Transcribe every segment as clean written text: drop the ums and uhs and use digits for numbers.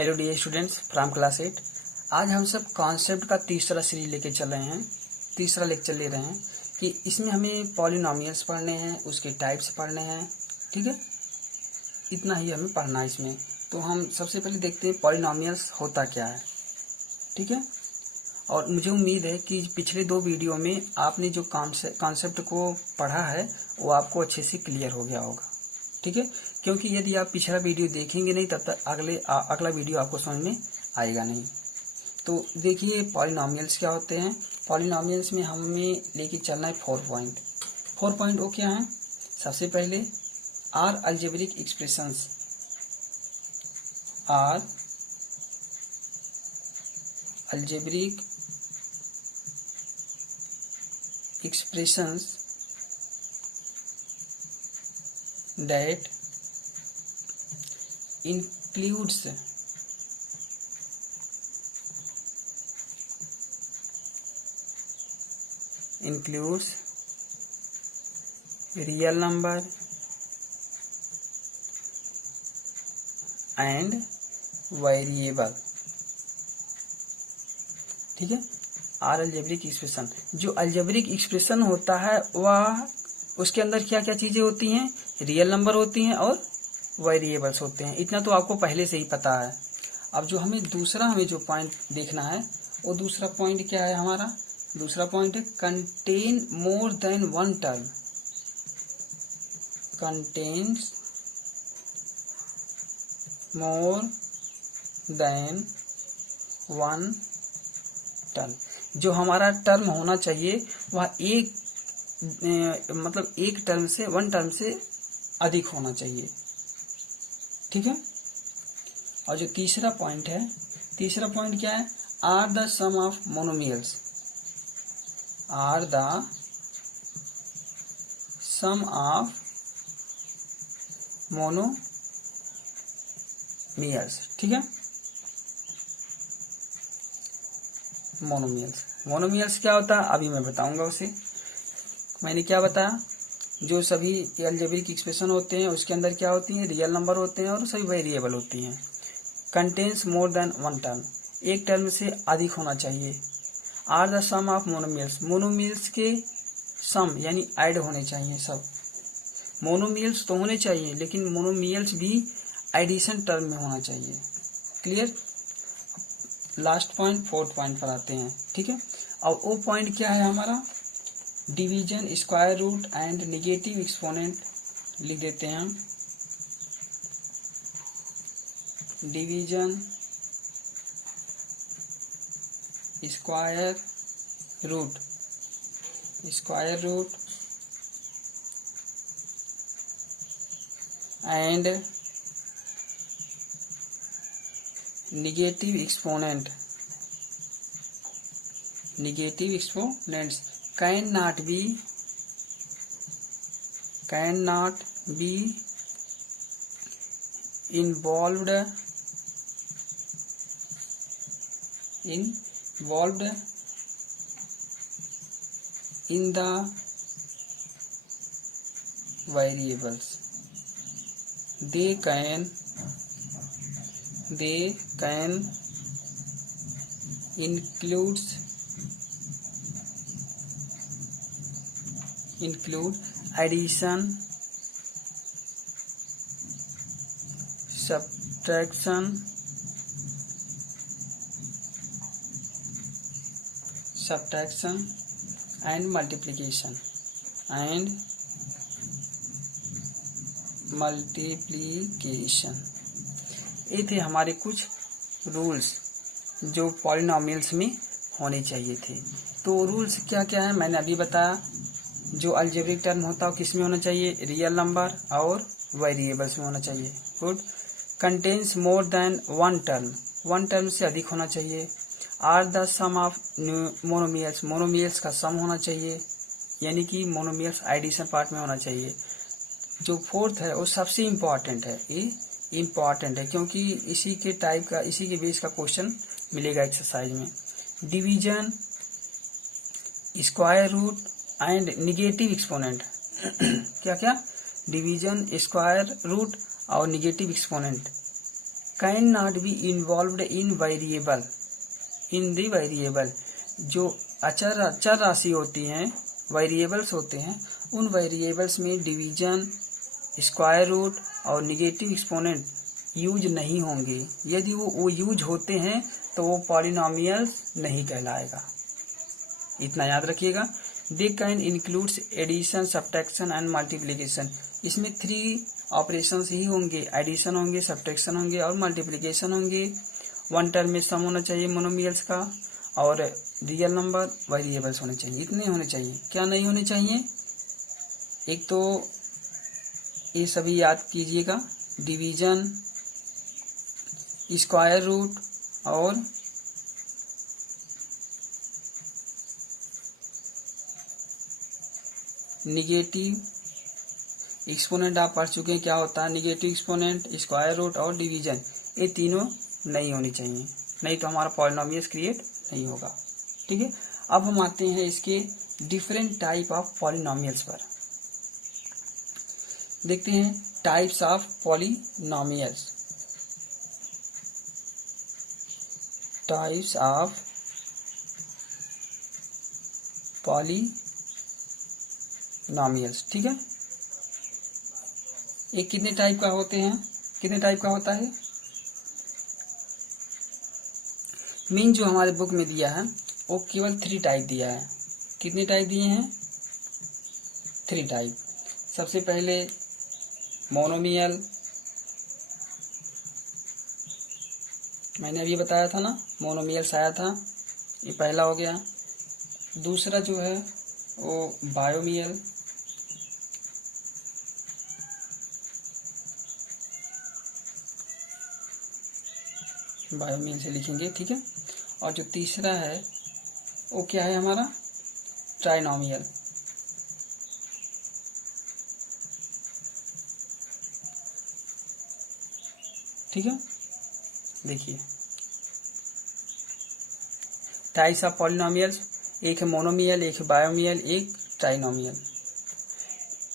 Hello dear students from class 8। आज हम सब कॉन्सेप्ट का तीसरा सीरीज लेके चल रहे हैं, तीसरा लेक्चर ले रहे हैं कि इसमें हमें पॉलिनोमियल्स पढ़ने हैं, उसके टाइप्स पढ़ने हैं। ठीक है, इतना ही हमें पढ़ना है इसमें। तो हम सबसे पहले देखते हैं पॉलिनोमियल्स होता क्या है। ठीक है, और मुझे उम्मीद है कि पिछले दो वीडियो में आपने जो कॉन्सेप्ट को पढ़ा है वो आपको अच्छे से क्लियर हो गया होगा। ठीक है, क्योंकि यदि आप पिछला वीडियो देखेंगे नहीं तब तक अगला वीडियो आपको समझ में आएगा नहीं। तो देखिए पॉलिनोमियल्स क्या होते हैं। पॉलिनोमियल्स में हमें लेके चलना है 4 पॉइंट। 4 पॉइंट वो क्या है? सबसे पहले are algebraic expressions, are algebraic expressions that includes real number and variable। ठीक है, आर अलजेब्रिक एक्सप्रेशन, जो अलजेब्रिक एक्सप्रेशन होता है वह उसके अंदर क्या क्या चीजें होती हैं? रियल नंबर होती हैं और वेरिएबल्स होते हैं। इतना तो आपको पहले से ही पता है। अब जो हमें जो पॉइंट देखना है वो दूसरा पॉइंट क्या है हमारा? दूसरा पॉइंट है contain more than one term, contains more than one term. जो हमारा टर्म होना चाहिए वह एक टर्म से, वन टर्म से अधिक होना चाहिए। ठीक है, और जो तीसरा पॉइंट है, तीसरा पॉइंट क्या है? Are the sum of monomials, are the sum of monomials. ठीक है, मोनोमियल्स क्या होता है अभी मैं बताऊंगा उसे। मैंने क्या बताया? जो सभी अलजेब्रिक एक्सप्रेशन होते हैं उसके अंदर क्या होती हैं? रियल नंबर होते हैं और सभी वेरिएबल होती हैं। Contains more than one term, एक टर्म से अधिक होना चाहिए। Are the sum of monomials, monomials के सम यानी ऐड होने चाहिए सब। मोनोमियल्स तो होने चाहिए लेकिन मोनोमियल्स भी एडिशन टर्म में होना चाहिए। Clear? Last point 4th point पर आते हैं। ठीक है, और वो पॉइंट क्या है हमारा? Division, square root and negative exponent लिख देते हैं हम। Division, square root and negative exponents cannot be involved in the variables. They can include addition, subtraction and multiplication ये थे हमारे कुछ रूल्स जो पॉलिनोमियल्स में होने चाहिए थे। तो रूल्स क्या क्या है मैंने अभी बताया। जो अलजेब्रिक टर्म होता है किस में होना चाहिए? रियल नंबर और वेरिएबल्स में होना चाहिए। Good. Contains more than one term से अधिक होना चाहिए। Are the sum of monomials का सम होना चाहिए, यानी कि मोनोमियल्स एडिशन पार्ट में होना चाहिए। जो 4th है वो सबसे इम्पॉर्टेंट है, ये इम्पॉर्टेंट है क्योंकि इसी के बेस का क्वेश्चन मिलेगा एक्सरसाइज में। Division, square root and negative exponent क्या क्या? डिवीजन, स्क्वायर रूट और negative exponent can not be involved in variable in the variable. जो अचर राशि होती हैं, वेरिएबल्स होते हैं, उन वेरिएबल्स में डिवीजन, स्क्वायर रूट और निगेटिव एक्सपोनेंट यूज नहीं होंगे। यदि वो यूज होते हैं तो वो पॉलिनोमियल्स नहीं कहलाएगा, इतना याद रखिएगा। They can includes addition, subtraction and multiplication. इसमें 3 ऑपरेशंस ही होंगे, एडिशन होंगे, सब्ट्रैक्शन होंगे और मल्टीप्लिकेशन होंगे। वन टर्म में सम होना चाहिए मोनोमियल्स का, और रियल नंबर वेरिएबल्स होने चाहिए, इतने होने चाहिए। क्या नहीं होने चाहिए? एक तो ये सभी याद कीजिएगा, डिवीजन, स्क्वायर रूट और निगेटिव एक्सपोनेंट। आप पढ़ चुके हैं क्या होता है निगेटिव एक्सपोनेंट, स्क्वायर रूट और डिवीजन। ये तीनों नहीं होनी चाहिए, नहीं तो हमारा पॉलिनोमियल्स क्रिएट नहीं होगा। ठीक है, अब हम आते हैं इसके डिफरेंट टाइप ऑफ पॉलिनोमियल्स पर। देखते हैं types of polynomials. Types of polynomials. ठीक है, ये कितने टाइप का होते हैं, कितने टाइप का होता है? मीन जो हमारे बुक में दिया है वो केवल 3 टाइप दिया है। कितने टाइप दिए हैं? 3 टाइप। सबसे पहले मोनोमियल, मैंने अभी बताया था ना, मोनोमियल्स आया था, ये पहला हो गया। दूसरा जो है वो बायोमियल, बायोमियल से लिखेंगे। ठीक है, और जो तीसरा है वो क्या है हमारा? ट्राइनोमियल। ठीक है, देखिए टाइप्स ऑफ पॉलिनोमियल्स, एक है मोनोमियल, एक है बायोमियल, एक ट्राइनोमियल।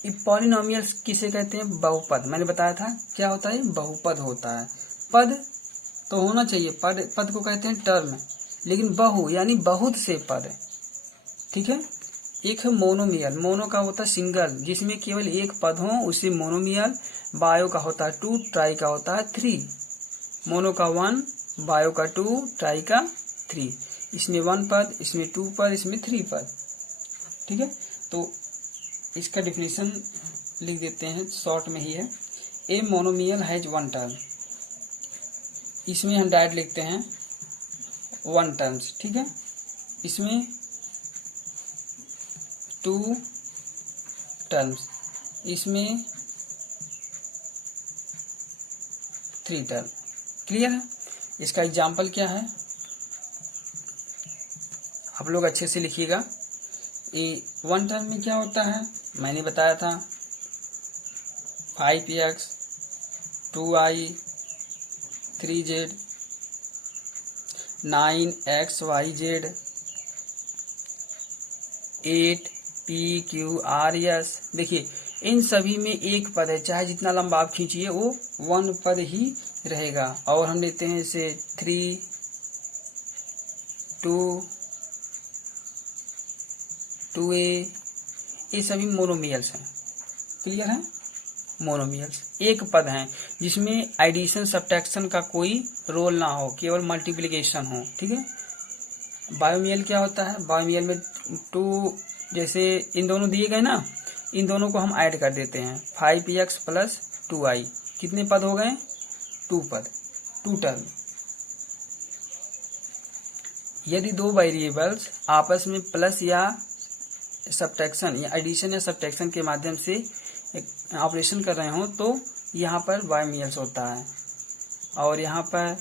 ये पॉलिनोमियल्स किसे कहते हैं? बहुपद। मैंने बताया था क्या होता है, बहुपद होता है। पद तो होना चाहिए, पद को कहते हैं टर्म, लेकिन बहु यानी बहुत से पद। ठीक है, एक है मोनोमियल, मोनो का होता है सिंगल, जिसमें केवल एक पद हो, उसे मोनोमियल। बायो का होता है 2, ट्राई का होता है 3। मोनो का 1, बायो का 2, ट्राई का 3। इसमें 1 पद, इसमें 2 पद, इसमें 3 पद। ठीक है, तो इसका डिफिनेशन लिख देते हैं, शॉर्ट में ही है। A monomial has 1 term. इसमें हम डायरेक्ट लिखते हैं 1 टर्म्स। ठीक है, इसमें 2 टर्म्स, इसमें 3 टर्म। क्लियर है? इसका एग्जाम्पल क्या है, आप लोग अच्छे से लिखिएगा। ये 1 टर्म में क्या होता है, मैंने बताया था 5x 2y 3z 9xyz 8pqrs। देखिए इन सभी में एक पद है, चाहे जितना लंबा आप खींचिए वो 1 पद ही रहेगा। और हम लेते हैं इसे 3 2 2a, ये सभी मोनोमियल्स हैं। क्लियर है? मोनोमियल्स एक पद हैं जिसमें एडिशन सब्ट्रैक्शन का कोई रोल ना हो, केवल मल्टीप्लिकेशन हो। ठीक है, बायोमियल क्या होता है? बायोमियल में 2, जैसे इन दोनों दिए गए ना, इन दोनों को हम ऐड कर देते हैं, 5x प्लस 2y। कितने पद हो गए? 2 पद, 2 टर्म। यदि 2 वेरिएबल्स आपस में प्लस या सब्ट्रैक्शन या एडिशन या सब्ट्रैक्शन के माध्यम से ऑपरेशन कर रहे हो तो यहाँ पर बायोमियल्स होता है। और यहाँ पर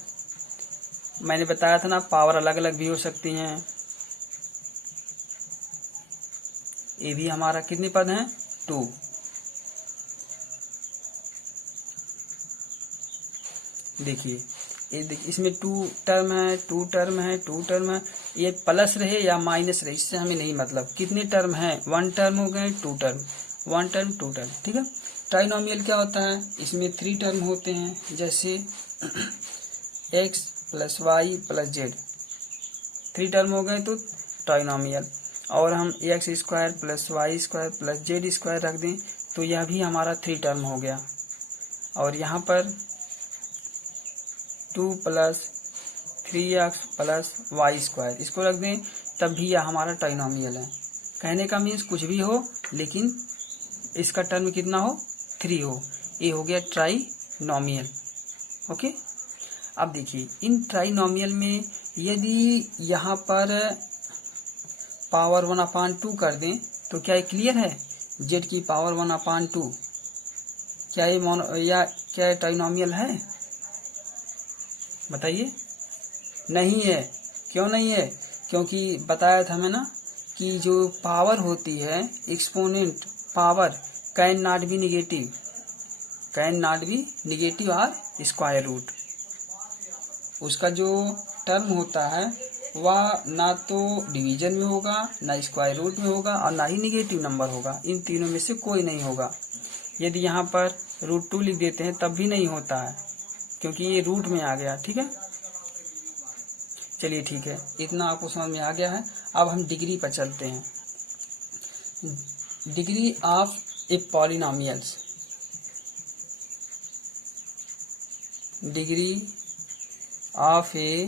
मैंने बताया था ना, पावर अलग अलग भी हो सकती हैं। ये भी हमारा कितने पद हैं? 2। देखिए इसमें 2 टर्म है, 2 टर्म है, 2 टर्म है। ये प्लस रहे या माइनस रहे, इससे हमें नहीं मतलब। कितने टर्म है? 1 टर्म हो गए, 2 टर्म, 1 टर्म 2 टर्म। ठीक है, ट्राइनोमियल क्या होता है, इसमें 3 टर्म होते हैं, जैसे x plus Y plus Z, 3 term हो गए तो ट्राइनोमियल। और हम X square plus Y square plus Z square रख दें तो यह भी हमारा 3 टर्म हो गया। और यहाँ पर 2 plus 3x plus Y square इसको रख दें तब भी यह हमारा ट्राइनोमियल है। कहने का मीन्स कुछ भी हो लेकिन इसका टर्म कितना हो, 3 हो, ये हो गया ट्राइनोमियल। ओके, अब देखिए इन ट्राइनोमियल में यदि यहाँ पर पावर 1/2 कर दें तो क्या ये क्लियर है, z की पावर 1/2 क्या ये ट्राइनोमियल है, बताइए। नहीं है, क्यों नहीं है, क्योंकि बताया था हमें ना कि जो पावर होती है exponent power can not B negative, can not B negative और स्क्वायर रूट। उसका जो टर्म होता है वह ना तो डिवीजन में होगा, ना स्क्वायर रूट में होगा और ना ही निगेटिव नंबर होगा, इन तीनों में से कोई नहीं होगा। यदि यहाँ पर √2 लिख देते हैं तब भी नहीं होता है क्योंकि ये रूट में आ गया। ठीक है, चलिए ठीक है, इतना आपको समझ में आ गया है। अब हम डिग्री पर चलते हैं। Degree of A polynomials, degree of A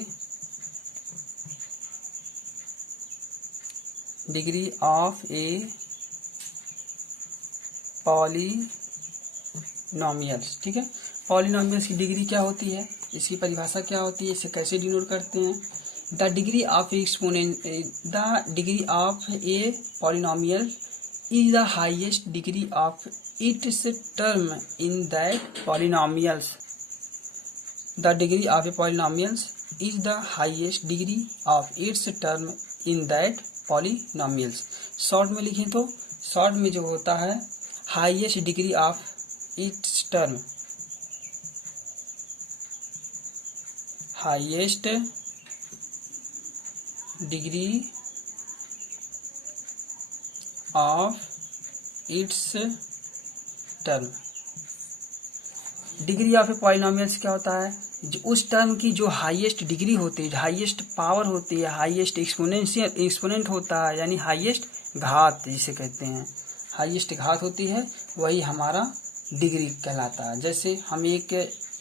polynomials. ठीक है, पॉलिनोमियल्स की डिग्री क्या होती है, इसकी परिभाषा क्या होती है, इसे कैसे डिनोट करते हैं। The degree of a polynomial is the highest degree of its term in that polynomials. The degree of a polynomial is the highest degree of its term in that polynomials. Short में लिखें तो short में जो होता है highest degree of its term, highest degree of its term. Degree of A polynomials क्या होता है, जो उस टर्म की जो हाईएस्ट डिग्री होती है, हाईएस्ट पावर होती है, हाईएस्ट एक्सपोनेंट होता है, यानी हाईएस्ट घात जिसे कहते हैं, हाईएस्ट घात होती है वही हमारा डिग्री कहलाता है। जैसे हम एक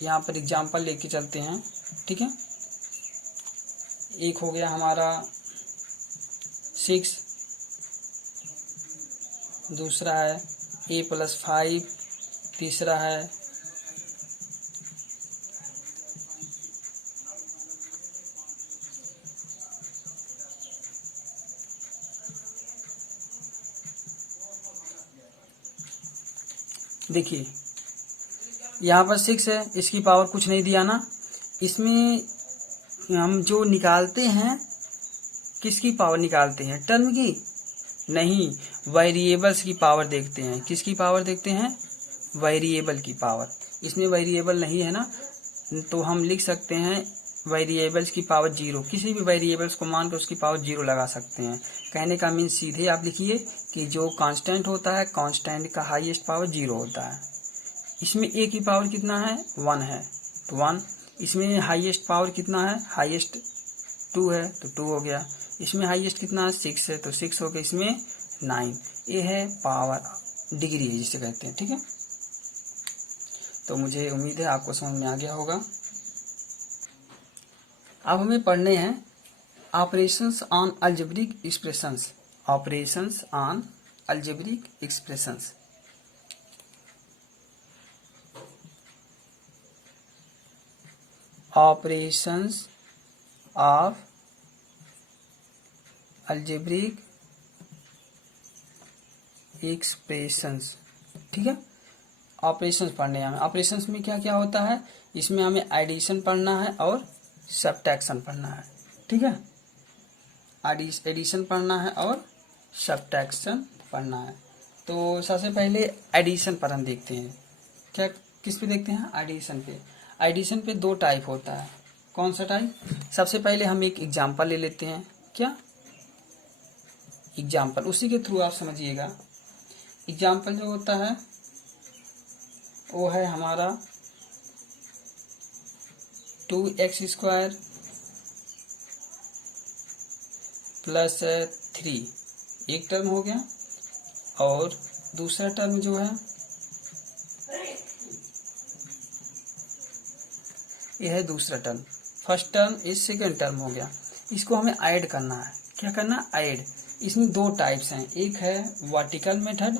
यहाँ पर एग्जांपल लेके चलते हैं। ठीक है, एक हो गया हमारा 6, दूसरा है a+5, तीसरा है देखिए यहाँ पर 6 है, इसकी पावर कुछ नहीं दिया ना, इसमें हम जो निकालते हैं किसकी पावर निकालते हैं, टर्म की नहीं, वेरिएबल्स की पावर देखते हैं। किसकी पावर देखते हैं, वेरिएबल की पावर। इसमें वेरिएबल नहीं है ना, तो हम लिख सकते हैं वेरिएबल्स की पावर 0, किसी भी वेरिएबल्स को मान कर उसकी पावर 0 लगा सकते हैं। कहने का मीन सीधे आप लिखिए कि जो कांस्टेंट होता है कांस्टेंट का हाईएस्ट पावर 0 होता है। इसमें a की पावर कितना है, 1 है तो 1। इसमें हाईएस्ट पावर कितना है, हाईएस्ट 2 है तो 2 हो गया। इसमें हाईएस्ट कितना है, 6 है तो 6 हो गया। इसमें 9, ये है पावर डिग्री है जिसे कहते हैं। ठीक है, तो मुझे उम्मीद है आपको समझ में आ गया होगा। अब हमें पढ़ने हैं operations on algebraic expressions, operations on algebraic expressions. Operations of algebraic expressions. ठीक है, ऑपरेशंस पढ़ने हैं हमें। ऑपरेशंस में क्या क्या होता है, इसमें हमें एडिशन पढ़ना है और सब्ट्रैक्शन पढ़ना है। ठीक है, एडिशन पढ़ना है और सब्ट्रैक्शन पढ़ना है। तो सबसे पहले एडिशन पर हम देखते हैं। क्या किस पे देखते हैं, एडिशन पे। एडिशन पे 2 टाइप होता है। कौन सा टाइप, सबसे पहले हम एक एग्जाम्पल ले लेते हैं। क्या एग्जाम्पल, उसी के थ्रू आप समझिएगा। एग्जाम्पल जो होता है वो है हमारा 2x² प्लस 3, एक टर्म हो गया। और दूसरा टर्म जो है यह है दूसरा टर्म। फर्स्ट टर्म इस सेकेंड टर्म हो गया। इसको हमें ऐड करना है। क्या करना है? ऐड। इसमें दो टाइप्स हैं, एक है वर्टिकल मेथड,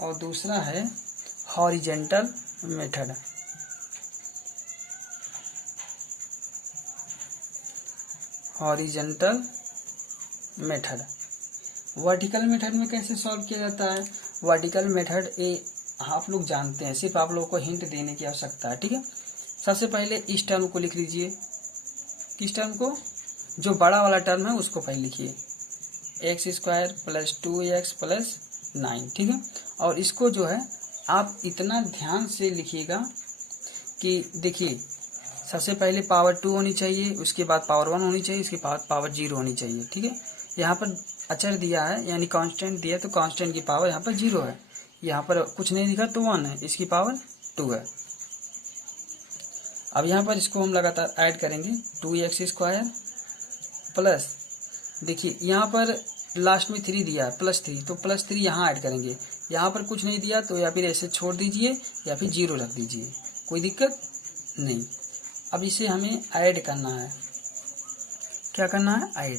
और दूसरा है horizontal method. Horizontal method. Vertical method में कैसे सॉल्व किया जाता है? वर्टिकल मेथड आप लोग जानते हैं, सिर्फ आप लोगों को हिंट देने की आवश्यकता है। ठीक है, सबसे पहले इस टर्म को लिख लीजिए। किस टर्म को? जो बड़ा वाला टर्म है उसको पहले लिखिए, x² प्लस 2x प्लस 9। ठीक है, और इसको जो है आप इतना ध्यान से लिखिएगा कि देखिए, सबसे पहले पावर 2 होनी चाहिए, उसके बाद पावर 1 होनी चाहिए, इसके बाद पावर 0 होनी चाहिए। ठीक है, यहाँ पर अचर दिया है यानी कांस्टेंट दिया है, तो कांस्टेंट की पावर यहाँ पर 0 है। यहाँ पर कुछ नहीं लिखा तो 1 है, इसकी पावर 2 है। अब यहाँ पर इसको हम लगातार ऐड करेंगे, 2x² प्लस, देखिए यहाँ पर लास्ट में 3 दिया है, +3, तो +3 यहाँ ऐड करेंगे। यहाँ पर कुछ नहीं दिया तो या फिर ऐसे छोड़ दीजिए या फिर 0 रख दीजिए, कोई दिक्कत नहीं। अब इसे हमें ऐड करना है। क्या करना है?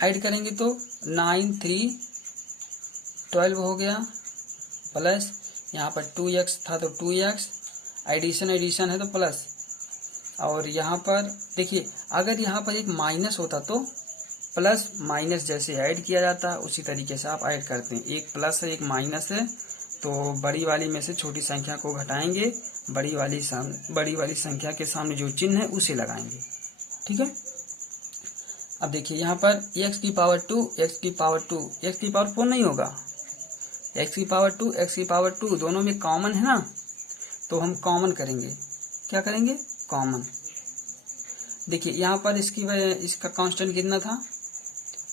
ऐड करेंगे तो 9 3 12 हो गया, प्लस यहाँ पर 2x था तो 2x, एडिशन है तो प्लस। और यहाँ पर देखिए, अगर यहाँ पर एक माइनस होता तो प्लस माइनस जैसे ऐड किया जाता है उसी तरीके से आप ऐड करते हैं। एक प्लस है एक माइनस है, तो बड़ी वाली में से छोटी संख्या को घटाएंगे, बड़ी वाली संख्या के सामने जो चिन्ह है उसे लगाएंगे। ठीक है, अब देखिए यहाँ पर x की पावर 2, x की पावर 2, x की पावर 4 नहीं होगा, x की पावर 2, x की पावर 2 दोनों में कॉमन है ना, तो हम कॉमन करेंगे। क्या करेंगे? कॉमन। देखिए यहाँ पर इसका कांस्टेंट कितना था?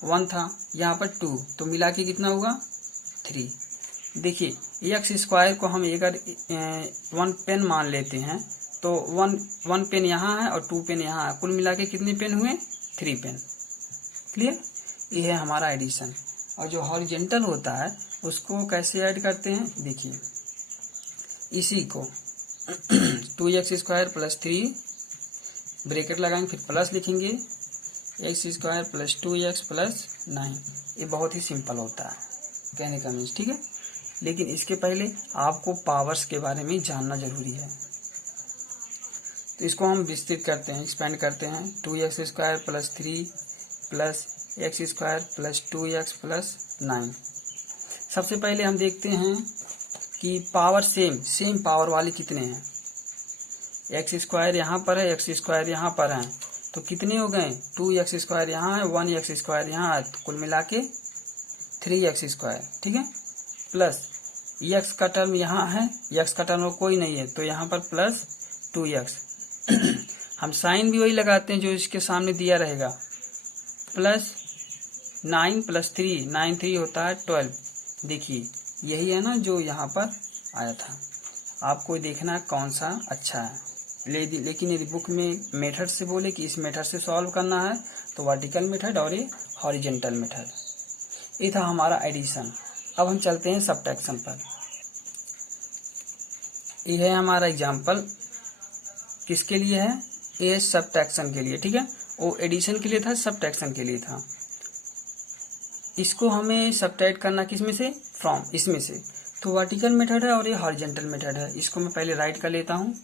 1 था, यहाँ पर 2, तो मिला के कितना होगा? 3। देखिए x² को हम अगर 1 पेन मान लेते हैं तो 1 पेन यहाँ है और 2 पेन यहाँ है, कुल मिला के कितने पेन हुए? 3 पेन। क्लियर? ये है हमारा एडिशन। और जो हॉरिजेंटल होता है उसको कैसे ऐड करते हैं? देखिए इसी को 2x² प्लस 3 ब्रैकेट लगाएंगे, फिर प्लस लिखेंगे, x² प्लस 2x प्लस 9। ये बहुत ही सिंपल होता है कहने का मीन्स। ठीक है, लेकिन इसके पहले आपको पावर्स के बारे में जानना जरूरी है, तो इसको हम विस्तृत करते हैं, एक्सपेंड करते हैं। 2x² plus 3 plus x² plus 2x plus 9। सबसे पहले हम देखते हैं कि पावर सेम पावर वाले कितने हैं। x² यहाँ पर है, x² यहाँ पर है, तो कितने हो गए? 2x² यहाँ है, 1x² यहाँ है, तो कुल मिला के 3x²। ठीक है, प्लस x का टर्म यहाँ है, x का टर्म कोई नहीं है, तो यहाँ पर प्लस 2x। हम साइन भी वही लगाते हैं जो इसके सामने दिया रहेगा, प्लस 9 प्लस 3, 9 3 होता है 12। देखिए यही है ना जो यहाँ पर आया था। आपको देखना कौन सा अच्छा है, लेकिन यदि बुक में मेथड से बोले कि इस मेथड से सॉल्व करना है तो वर्टिकल मेथड और ये हॉरिजेंटल मेथड। ये था हमारा एडिशन। अब हम चलते हैं सब्ट्रैक्शन पर। ये है हमारा एग्जाम्पल, किसके लिए है? ये सब्ट्रैक्शन के लिए। ठीक है, वो एडिशन के लिए था, सब्ट्रैक्शन के लिए था। इसको हमें सब्ट्रैक्ट करना किसमें से? फ्रॉम, इसमें से। तो वर्टिकल मेथड है और ये हॉरिजेंटल मेथड है। इसको मैं पहले राइट कर लेता हूँ।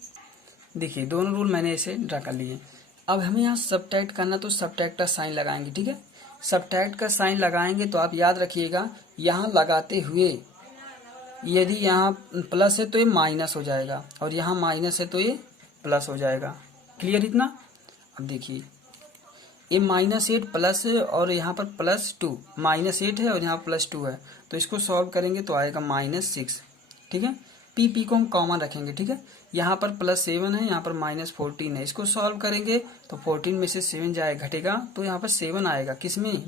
देखिए दोनों रूल मैंने इसे ड्रा कर लिए। अब हमें यहाँ सब्ट्रैक्ट करना, तो सब्ट्रैक्ट का साइन लगाएंगे। ठीक है, सब्ट्रैक्ट का साइन लगाएंगे तो आप याद रखिएगा, यहाँ लगाते हुए यदि यहाँ प्लस है तो ये माइनस हो जाएगा, और यहाँ माइनस है तो ये प्लस हो जाएगा। क्लियर इतना? अब देखिए ये -8 प्लस है और यहाँ पर +2, -8 है और यहाँ +2 है, तो इसको सॉल्व करेंगे तो आएगा -6। ठीक है, पी को हम कॉमन रखेंगे। ठीक है, यहाँ पर +7 है, यहाँ पर -14 है, इसको सॉल्व करेंगे तो 14 में से 7 जाए घटेगा तो यहाँ पर 7 आएगा, किसमें?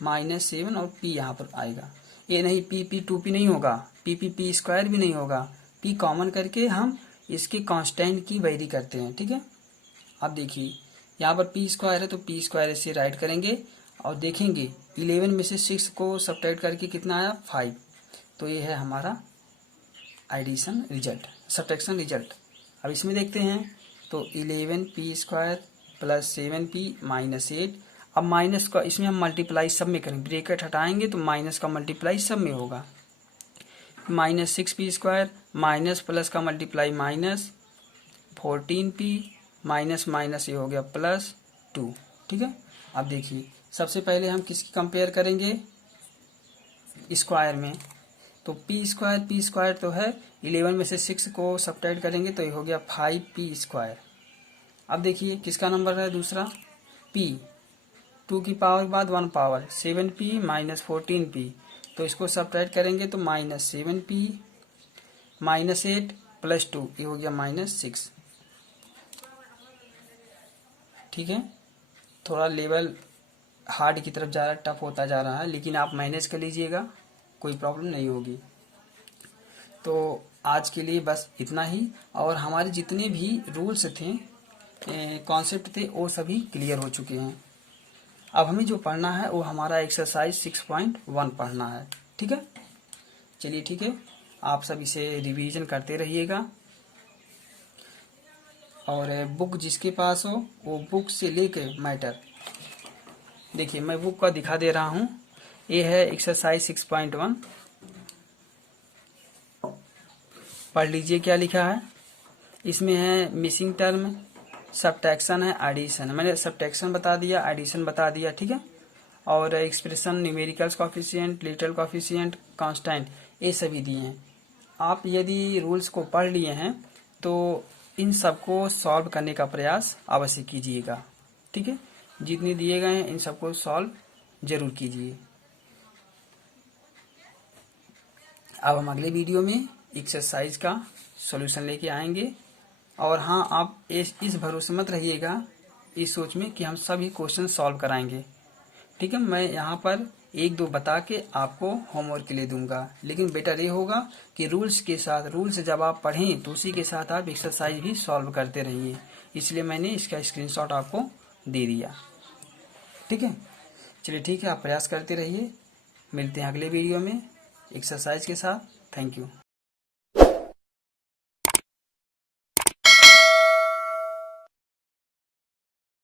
-7 और p यहाँ पर आएगा। ये नहीं p 2p नहीं होगा, p स्क्वायर भी नहीं होगा, p कॉमन करके हम इसके कांस्टेंट की वेरी करते हैं। ठीक है, अब देखिए यहाँ पर p स्क्वायर है तो p स्क्वायर से राइट करेंगे और देखेंगे 11 में से 6 को सब्ट्रैक्ट करके कितना आया 5। तो ये है हमारा एडिशन रिजल्ट, सब्ट्रैक्शन रिजल्ट। अब इसमें देखते हैं तो 11p square plus 7p minus 8। अब माइनस का इसमें हम मल्टीप्लाई सब में करेंगे, ब्रैकेट हटाएंगे तो माइनस का मल्टीप्लाई सब में होगा। -6p स्क्वायर माइनस प्लस का multiply minus 14p minus minus ये हो गया +2। ठीक है, अब देखिए सबसे पहले हम किसकी कंपेयर करेंगे, स्क्वायर में। तो p स्क्वायर तो है, 11 में से 6 को सब्ट्रैक्ट करेंगे तो ये हो गया 5p स्क्वायर। अब देखिए किसका नंबर है दूसरा, p 2 की पावर के बाद 1 पावर 7p माइनस 14p, तो इसको सब्ट्रैक्ट करेंगे तो -7p माइनस 8 प्लस 2 ये हो गया -6। ठीक है, थोड़ा लेवल हार्ड की तरफ जा रहा है, टफ होता जा रहा है, लेकिन आप मैनेज कर लीजिएगा, कोई प्रॉब्लम नहीं होगी। तो आज के लिए बस इतना ही, और हमारे जितने भी रूल्स थे, कॉन्सेप्ट थे, वो सभी क्लियर हो चुके हैं। अब हमें जो पढ़ना है वो हमारा एक्सरसाइज 6.1 पढ़ना है। ठीक है, चलिए ठीक है, आप सब इसे रिवीजन करते रहिएगा, और बुक जिसके पास हो वो बुक से लेके मैटर, देखिए मैं बुक का दिखा दे रहा हूँ। ये है एक्सरसाइज 6.1, पढ़ लीजिए क्या लिखा है। इसमें है मिसिंग टर्म, सब्ट्रैक्शन है, एडिशन। मैंने सब्ट्रैक्शन बता दिया, एडिशन बता दिया। ठीक है, और expression, numericals coefficient, literal coefficient, constant, ये सभी दिए हैं। आप यदि रूल्स को पढ़ लिए हैं तो इन सबको सॉल्व करने का प्रयास अवश्य कीजिएगा। ठीक है, जितने दिए गए हैं इन सबको सॉल्व जरूर कीजिए। अब हम अगले वीडियो में एक्सरसाइज का सॉल्यूशन लेके आएंगे। और हाँ, आप इस भरोसे मत रहिएगा, इस सोच में कि हम सभी क्वेश्चन सॉल्व कराएंगे। ठीक है, मैं यहाँ पर 1-2 बता के आपको होमवर्क के लिए दूंगा, लेकिन बेटर ये होगा कि रूल्स के साथ, रूल्स जब आप पढ़ें तो उसी के साथ आप एक्सरसाइज भी सॉल्व करते रहिए। इसलिए मैंने इसका स्क्रीनशॉट आपको दे दिया। ठीक है, चलिए ठीक है, आप प्रयास करते रहिए। मिलते हैं अगले वीडियो में एक्सरसाइज के साथ। Thank you.